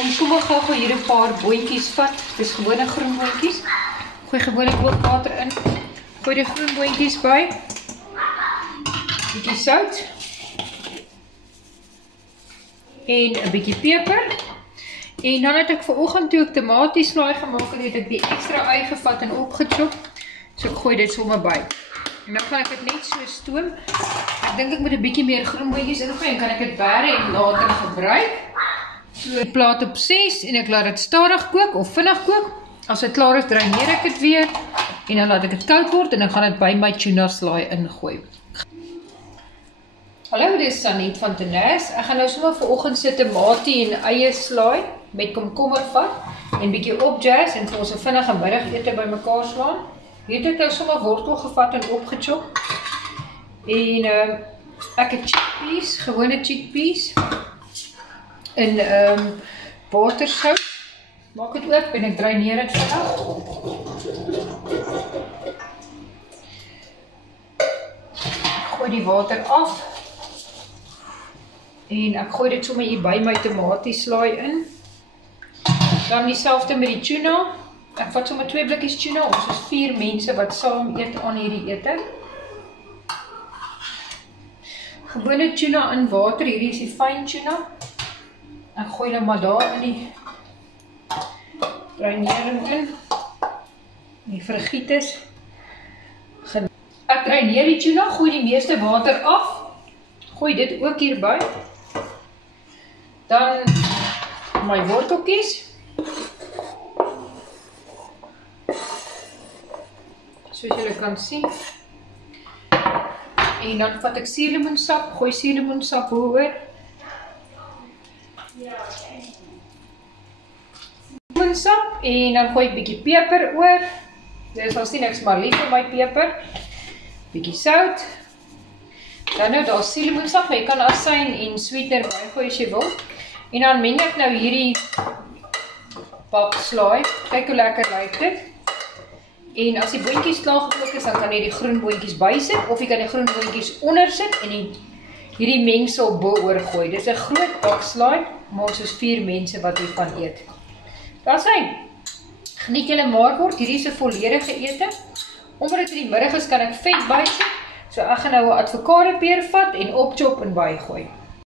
komkommer gou hier 'n paar boontjies vat. Dis gewone groen boontjies. Gooi gewone kookwater in. Gooi die groen boontjies by. Bietjie sout. En 'n bietjie peper. En dan het ek vanoggend toe ek tomatieslaai gemaak het, ek die ekstra ui gevat en opgechop. So ek gooi dit sommer by. En dan gaan ek dit net so stoom. Ek dink ek moet 'n bietjie meer groenboontjies ingooi en kan ek dit bære en later gebruik. So ek plaat op 6 en ek laat dit stadig kook of vinnig kook. As dit klaar is, dreineer ek dit weer en dan laat ek dit koud word en dan gaan dit by my tuna slaai ingooi. Hallo, dit is Sanet van Tenes. Ek gaan nou sommer vanoggend se tamatie en eie slaai met komkommer vat en bietjie opjazz en vir ons 'n vinnige middagete bymekaar slaan. Hier het ek nou sommer wortel gevat en opgechop. En ek het chickpeas, gewone chickpeas in watersout. Maak dit oop en ek dreineer dit vinnig. Gooi die water af. En ek gooi dit sommer hier by my tomatieslaai in. Dan dieselfde met die tuna. Ek vat sommer 2 blikkies tuna. Ons is 4 mense wat saam eet aan hierdie ete. Gewone tuna in water. Hierdie is die fyn tuna. Ek gooi nou maar daar in die dreinering in. Die vergietes. Ek dreineer die tuna, gooi die meeste water af. Gooi dit ook hierby. Dan my worteltjies. Soos julle kan sien. En dan vat ek suurlemoensap, gooi suurlemoensap hieroor. Suurlemoensap en dan gooi ek bietjie peper oor. Dis al sien ek's maar lief vir my peper. Bietjie sout. Dan nou daar suurlemoensap, maar jy kan asyn en sweetener bygooi as jy wil. En dan meng ek nou hierdie bakslaai. Kyk hoe lekker lyk dit. En as die boontjies klaar gekook is, dan kan jy die groen boontjies bysit of jy kan die groen boontjies onder sit en hierdie mengsel bo-oor gooi. Dis 'n groot bakslaai, maar ons is 4 mense wat hiervan eet. Daar's hy. Geniet julle maar word. Hierdie is 'n volledige ete. Omdat dit in die middag is, kan ek vet bysit. So ek gaan nou 'n avokado peer vat en opchop en bygooi.